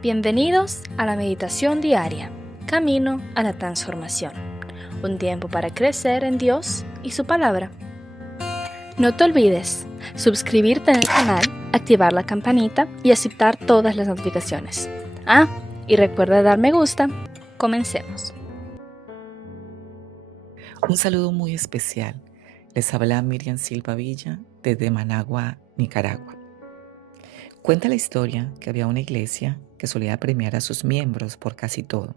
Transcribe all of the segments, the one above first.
Bienvenidos a la meditación diaria, Camino a la Transformación, un tiempo para crecer en Dios y su palabra. No te olvides suscribirte en el canal, activar la campanita y aceptar todas las notificaciones. Y recuerda dar me gusta. Comencemos. Un saludo muy especial. Les habla Miriam Silva Villa desde Managua, Nicaragua. Cuenta la historia que había una iglesia que solía premiar a sus miembros por casi todo.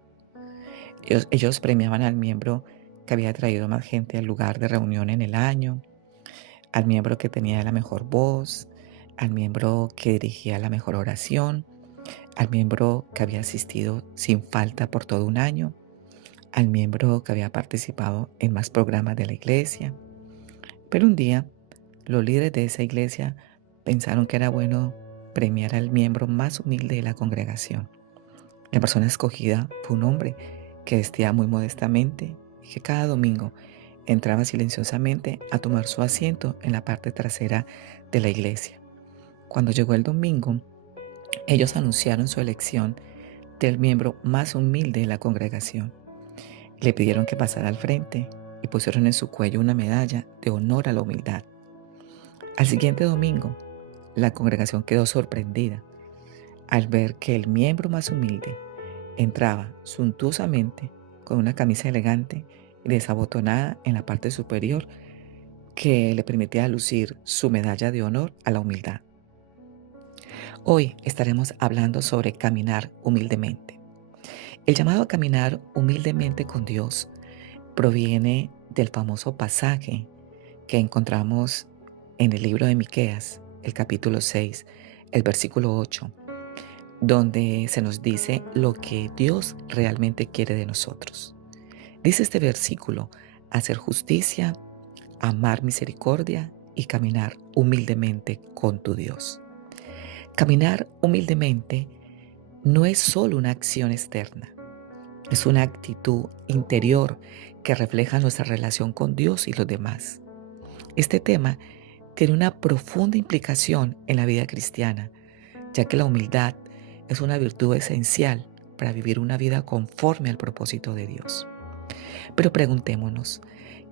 Ellos premiaban al miembro que había traído más gente al lugar de reunión en el año, al miembro que tenía la mejor voz, al miembro que dirigía la mejor oración, al miembro que había asistido sin falta por todo un año, al miembro que había participado en más programas de la iglesia. Pero un día, los líderes de esa iglesia pensaron que era bueno premiar al miembro más humilde de la congregación. La persona escogida fue un hombre que vestía muy modestamente y que cada domingo entraba silenciosamente a tomar su asiento en la parte trasera de la iglesia. Cuando llegó el domingo, ellos anunciaron su elección del miembro más humilde de la congregación. Le pidieron que pasara al frente y pusieron en su cuello una medalla de honor a la humildad. Al siguiente domingo, la congregación quedó sorprendida al ver que el miembro más humilde entraba suntuosamente con una camisa elegante y desabotonada en la parte superior que le permitía lucir su medalla de honor a la humildad. Hoy estaremos hablando sobre caminar humildemente. El llamado a caminar humildemente con Dios proviene del famoso pasaje que encontramos en el libro de Miqueas, el capítulo 6, el versículo 8, donde se nos dice lo que Dios realmente quiere de nosotros. Dice este versículo: hacer justicia, amar misericordia y caminar humildemente con tu Dios. Caminar humildemente no es solo una acción externa, es una actitud interior que refleja nuestra relación con Dios y los demás. Este tema tiene una profunda implicación en la vida cristiana, ya que la humildad es una virtud esencial para vivir una vida conforme al propósito de Dios. Pero preguntémonos,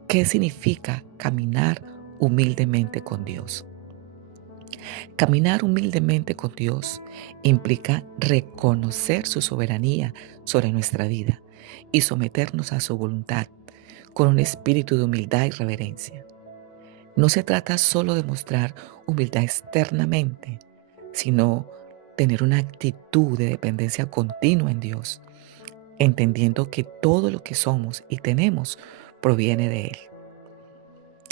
¿qué significa caminar humildemente con Dios? Caminar humildemente con Dios implica reconocer su soberanía sobre nuestra vida y someternos a su voluntad con un espíritu de humildad y reverencia. No se trata solo de mostrar humildad externamente, sino tener una actitud de dependencia continua en Dios, entendiendo que todo lo que somos y tenemos proviene de Él.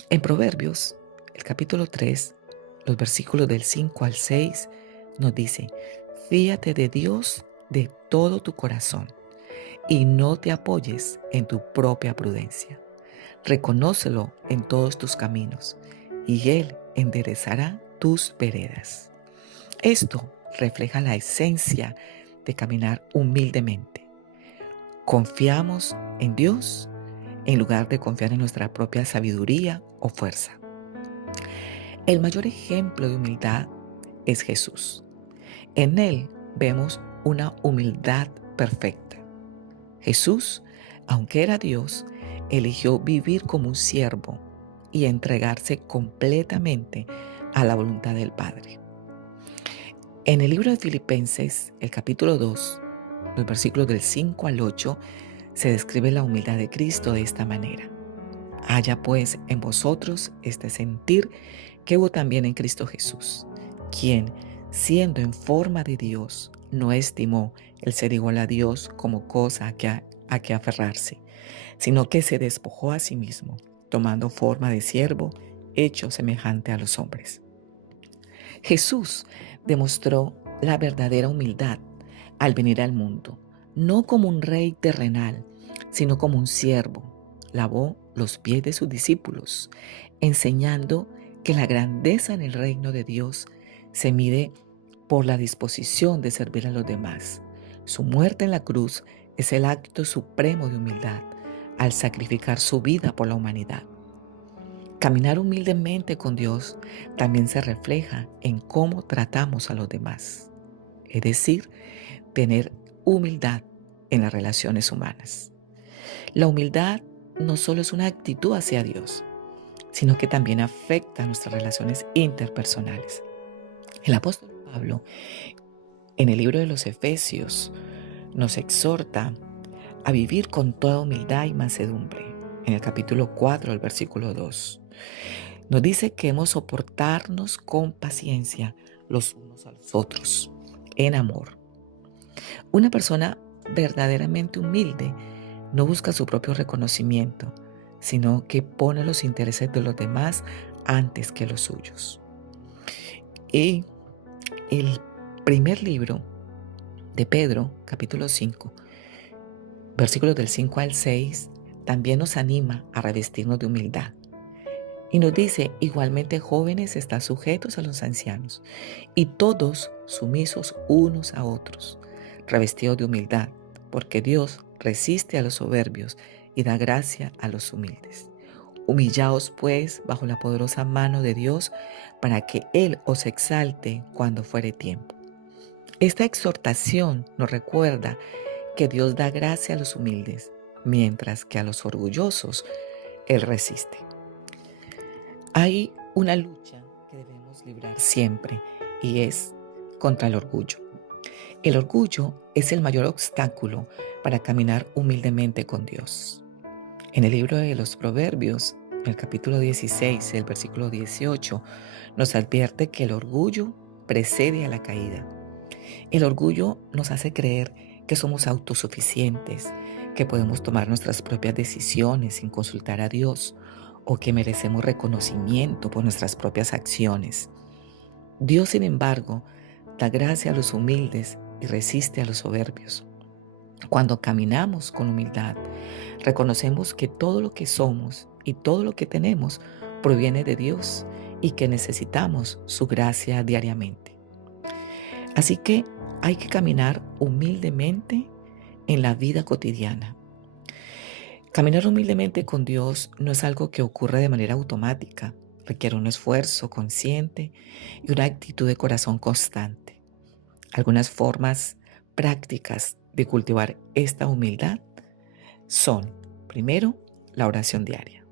En Proverbios, el capítulo 3, los versículos del 5 al 6, nos dice: fíate de Dios de todo tu corazón y no te apoyes en tu propia prudencia. Reconócelo en todos tus caminos y Él enderezará tus veredas. Esto refleja la esencia de caminar humildemente. Confiamos en Dios en lugar de confiar en nuestra propia sabiduría o fuerza. El mayor ejemplo de humildad es Jesús. En Él vemos una humildad perfecta. Jesús, aunque era Dios, eligió vivir como un siervo y entregarse completamente a la voluntad del Padre. En el libro de Filipenses, el capítulo 2, los versículos del 5 al 8, se describe la humildad de Cristo de esta manera: haya pues en vosotros este sentir que hubo también en Cristo Jesús, quien, siendo en forma de Dios, no estimó el ser igual a Dios como cosa a que aferrarse, sino que se despojó a sí mismo, tomando forma de siervo, hecho semejante a los hombres. Jesús demostró la verdadera humildad al venir al mundo, no como un rey terrenal, sino como un siervo. Lavó los pies de sus discípulos, enseñando que la grandeza en el reino de Dios se mide por la disposición de servir a los demás. Su muerte en la cruz es el acto supremo de humildad al sacrificar su vida por la humanidad. Caminar humildemente con Dios también se refleja en cómo tratamos a los demás. Es decir, tener humildad en las relaciones humanas. La humildad no solo es una actitud hacia Dios, sino que también afecta a nuestras relaciones interpersonales. El apóstol Pablo, en el libro de los Efesios, nos exhorta a vivir con toda humildad y mansedumbre. En el capítulo 4, el versículo 2, nos dice que hemos soportarnos con paciencia los unos a los otros, en amor. Una persona verdaderamente humilde no busca su propio reconocimiento, sino que pone los intereses de los demás antes que los suyos. Y el primer libro de Pedro, capítulo 5, versículos del 5 al 6, también nos anima a revestirnos de humildad. Y nos dice, igualmente jóvenes, están sujetos a los ancianos, y todos sumisos unos a otros, revestidos de humildad, porque Dios resiste a los soberbios y da gracia a los humildes. Humillaos pues bajo la poderosa mano de Dios, para que Él os exalte cuando fuere tiempo. Esta exhortación nos recuerda que Dios da gracia a los humildes, mientras que a los orgullosos Él resiste. Hay una lucha que debemos librar siempre, y es contra el orgullo. El orgullo es el mayor obstáculo para caminar humildemente con Dios. En el libro de los Proverbios, en el capítulo 16, el versículo 18, nos advierte que el orgullo precede a la caída. El orgullo nos hace creer que somos autosuficientes, que podemos tomar nuestras propias decisiones sin consultar a Dios, o que merecemos reconocimiento por nuestras propias acciones. Dios, sin embargo, da gracia a los humildes y resiste a los soberbios. Cuando caminamos con humildad, reconocemos que todo lo que somos y todo lo que tenemos proviene de Dios y que necesitamos su gracia diariamente. Así que hay que caminar humildemente en la vida cotidiana. Caminar humildemente con Dios no es algo que ocurre de manera automática, requiere un esfuerzo consciente y una actitud de corazón constante. Algunas formas prácticas de cultivar esta humildad son, primero, la oración diaria.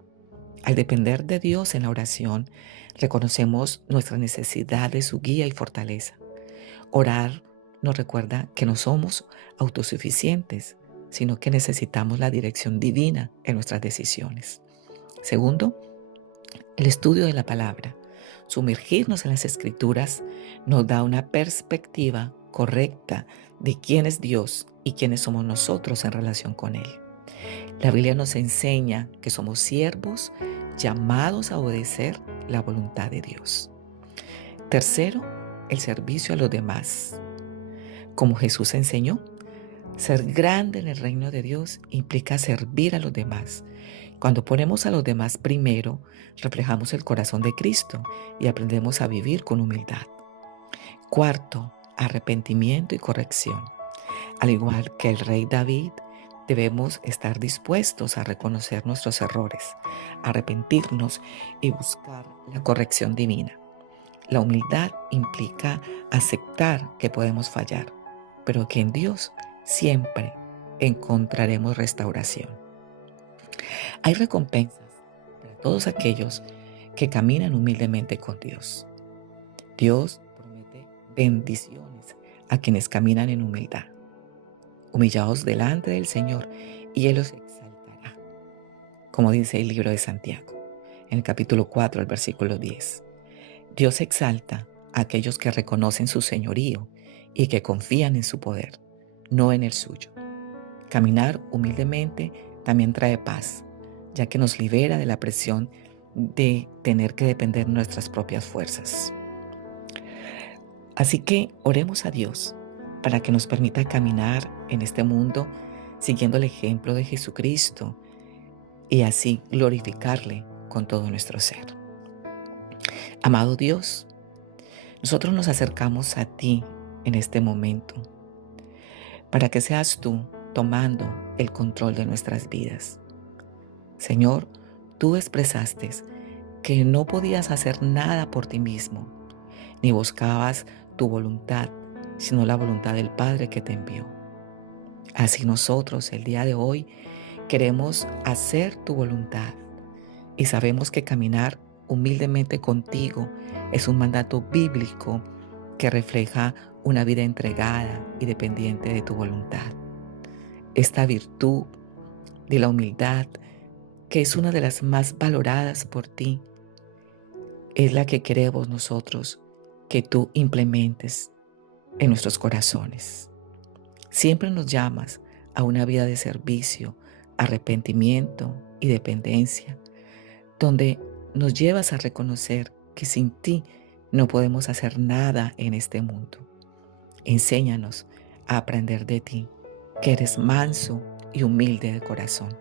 Al depender de Dios en la oración, reconocemos nuestra necesidad de su guía y fortaleza. Orar nos recuerda que no somos autosuficientes, sino que necesitamos la dirección divina en nuestras decisiones. Segundo, el estudio de la palabra. Sumergirnos en las Escrituras nos da una perspectiva correcta de quién es Dios y quiénes somos nosotros en relación con Él. La Biblia nos enseña que somos siervos llamados a obedecer la voluntad de Dios. Tercero, el servicio a los demás. Como Jesús enseñó, ser grande en el reino de Dios implica servir a los demás. Cuando ponemos a los demás primero, reflejamos el corazón de Cristo y aprendemos a vivir con humildad. Cuarto, arrepentimiento y corrección. Al igual que el rey David, debemos estar dispuestos a reconocer nuestros errores, arrepentirnos y buscar la corrección divina. La humildad implica aceptar que podemos fallar, pero que en Dios siempre encontraremos restauración. Hay recompensas para todos aquellos que caminan humildemente con Dios. Dios promete bendiciones a quienes caminan en humildad. Humillaos delante del Señor y Él os exaltará, como dice el libro de Santiago, en el capítulo 4, el versículo 10. Dios exalta a aquellos que reconocen su señorío y que confían en su poder, no en el suyo. Caminar humildemente también trae paz, ya que nos libera de la presión de tener que depender de nuestras propias fuerzas. Así que oremos a Dios para que nos permita caminar en este mundo siguiendo el ejemplo de Jesucristo y así glorificarle con todo nuestro ser. Amado Dios, nosotros nos acercamos a ti en este momento para que seas tú tomando el control de nuestras vidas. Señor, tú expresaste que no podías hacer nada por ti mismo, ni buscabas tu voluntad, sino la voluntad del Padre que te envió. Así nosotros el día de hoy queremos hacer tu voluntad y sabemos que caminar humildemente contigo es un mandato bíblico que refleja una vida entregada y dependiente de tu voluntad. Esta virtud de la humildad, que es una de las más valoradas por ti, es la que queremos nosotros que tú implementes en nuestros corazones. Siempre nos llamas a una vida de servicio, arrepentimiento y dependencia, donde nos llevas a reconocer que sin ti no podemos hacer nada en este mundo. Enséñanos a aprender de ti, que eres manso y humilde de corazón.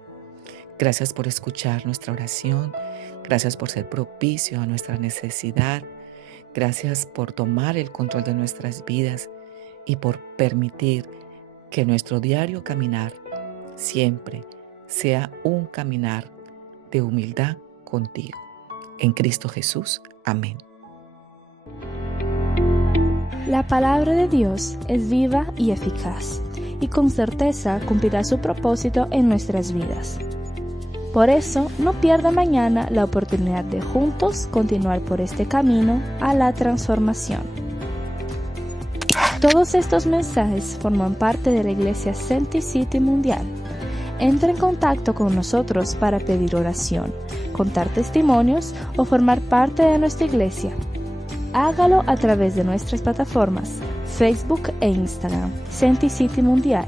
Gracias por escuchar nuestra oración, gracias por ser propicio a nuestra necesidad, gracias por tomar el control de nuestras vidas y por permitir que nuestro diario caminar siempre sea un caminar de humildad contigo. En Cristo Jesús. Amén. La palabra de Dios es viva y eficaz, y con certeza cumplirá su propósito en nuestras vidas. Por eso, no pierda mañana la oportunidad de juntos continuar por este camino a la transformación. Todos estos mensajes forman parte de la Iglesia Senti City Mundial. Entra en contacto con nosotros para pedir oración, contar testimonios o formar parte de nuestra iglesia. Hágalo a través de nuestras plataformas Facebook e Instagram, Senti City Mundial.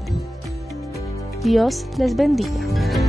Dios les bendiga.